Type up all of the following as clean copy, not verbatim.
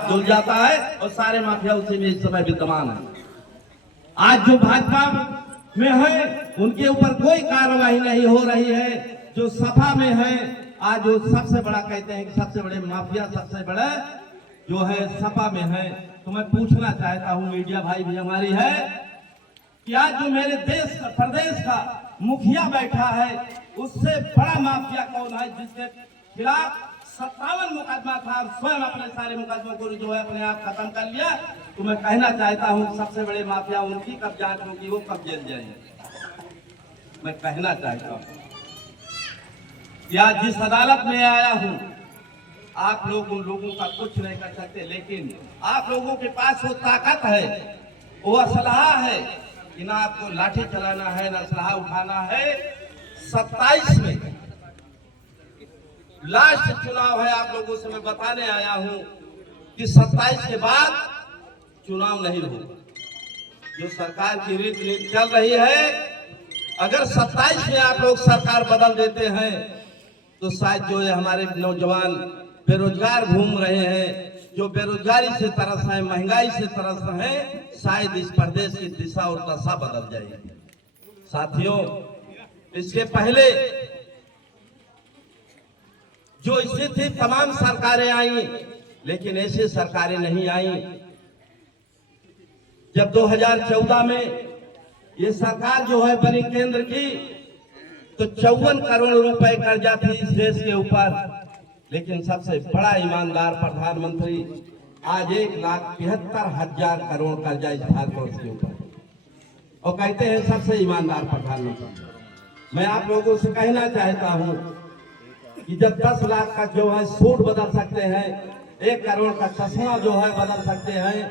धुल जाता है और सारे माफिया उसी में इस समय विद्यमान है। आज जो भाजपा में है उनके ऊपर कोई कार्रवाई नहीं हो रही है। जो सपा में है आज जो सबसे बड़ा कहते हैं कि सबसे बड़े माफिया सबसे बड़ा जो है सपा में है। तो मैं पूछना चाहता हूं, मीडिया भाई भी हमारी है कि आज जो मेरे देश प्रदेश का मुखिया बैठा है उससे बड़ा माफिया कौन है जिसके खिलाफ 57 मुकदमा था और स्वयं अपने सारे मुकदमों को जो है अपने आप खत्म कर लिया। तो मैं कहना चाहता हूं सबसे बड़े माफिया उनकी कब जांच होगी, वो कब जेल जाएंगे। मैं कहना चाहता हूं कि आज जिस अदालत में आया हूं आप लोग उन लोगों का कुछ नहीं कर सकते, लेकिन आप लोगों के पास वो ताकत है, वो असलहा है कि ना आपको लाठी चलाना है ना असलहा उठाना है। 27 में लास्ट चुनाव है, आप लोगों से मैं बताने आया हूं कि 27 के बाद चुनाव नहीं होगा। जो सरकार की रीति चल रही है, अगर 27 में आप लोग सरकार बदल देते हैं तो शायद जो है हमारे नौजवान बेरोजगार घूम रहे हैं, जो बेरोजगारी से तरस है, महंगाई से तरस है, शायद इस प्रदेश की दिशा और दशा बदल जाएगी। साथियों, इसके पहले जो स्थिति तमाम सरकारें आई, लेकिन ऐसी सरकारें नहीं आई। जब 2014 में ये सरकार जो है बनी केंद्र की तो 54 करोड़ रुपए कर्जा थी इस देश के ऊपर, लेकिन सबसे बड़ा ईमानदार प्रधानमंत्री आज 1,73,000 करोड़ कर्जा इस भारतवर्ष के ऊपर और कहते हैं सबसे ईमानदार प्रधानमंत्री। मैं आप लोगों से कहना चाहता हूं कि जब 10 लाख का जो है सूट बदल सकते हैं, 1 करोड़ का चश्मा जो है बदल सकते हैं,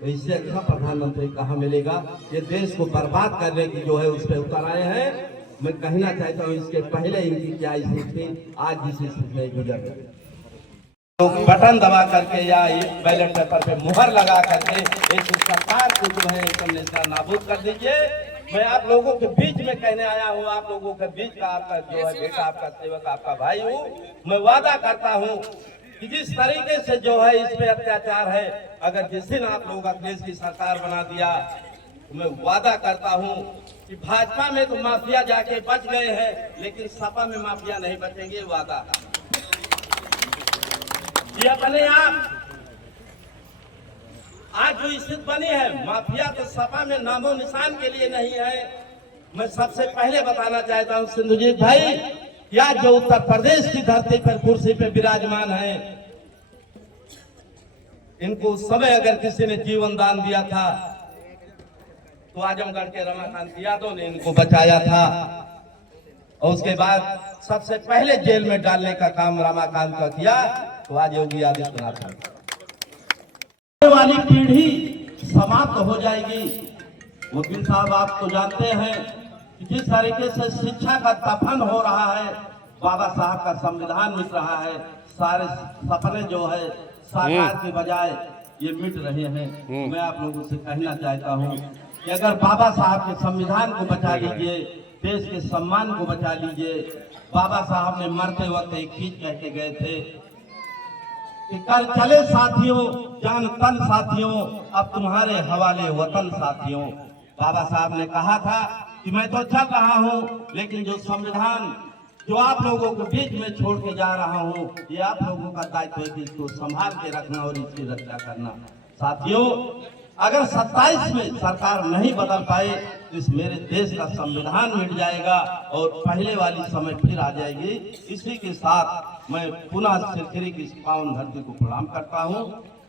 तो इससे अच्छा प्रधानमंत्री कहां मिलेगा। ये देश को बर्बाद करने की जो है उस पर उतर आए हैं। मैं कहना चाहता हूं इसके पहले इनकी क्या स्थिति थी, आज जिस स्थिति में गुजर रहे लोग बटन दबा करके या बैलेट पेपर पे मुहर लगा करके इस सरकार को जो है कम्युनिस्ट नाबूद कर दीजिए। मैं आप लोगों के बीच में कहने आया हूं, आप लोगों के बीच का आपका जो है बेटा, आपका सेवक, आपका भाई हूं। मैं वादा करता हूं कि जिस तरीके से जो है इस पे अत्याचार है, अगर जिस दिन आप लोग अखिलेश की सरकार बना दिया तो मैं वादा करता हूं कि भाजपा में तो माफिया जाके बच गए हैं, लेकिन सपा में माफिया नहीं बचेंगे। वादा ये अपने आप आज जो स्थिति बनी है, माफिया तो सपा में नामो निशान के लिए नहीं है। मैं सबसे पहले बताना चाहता हूं सिंधुजीत भाई, या जो उत्तर प्रदेश की धरती पर कुर्सी पे विराजमान है, इनको उस समय अगर किसी ने जीवन दान दिया था तो आजमगढ़ के रमाकांत यादव ने इनको बचाया था और उसके बाद सबसे पहले जेल में डालने का काम रमाकांत का किया तो आज योगी आदित्यनाथ वाली पीढ़ी समाप्त हो जाएगी। वकील साहब, आप तो जानते हैं कि जिस तरीके से शिक्षा का दफन हो रहा है, बाबा साहब का संविधान मिट रहा है, सारे सपने जो है साकार के बजाय ये मिट रहे हैं। मैं आप लोगों से कहना चाहता हूं कि अगर बाबा साहब के संविधान को बचा लीजिए, देश के सम्मान को बचा लीजिए। बाबा साहब ने मरते वक्त एक चीज कह के गए थे कि कल चले साथियों, जान तन साथियों, अब तुम्हारे हवाले वतन साथियों। बाबा साहब ने कहा था कि मैं तो चल रहा हूं, लेकिन जो संविधान जो आप लोगों के बीच में छोड़ के जा रहा हूं, ये आप लोगों का दायित्व है कि इसको संभाल के रखना और इसकी रक्षा करना। साथियों, अगर 27 में सरकार नहीं बदल पाए तो इस मेरे देश का संविधान मिट जाएगा और पहले वाली समय फिर आ जाएगी। इसी के साथ मैं पुनः सिरखिरी की इस पावन धरती को प्रणाम करता हूं।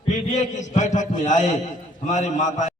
पीडीए की इस बैठक में आए हमारे माता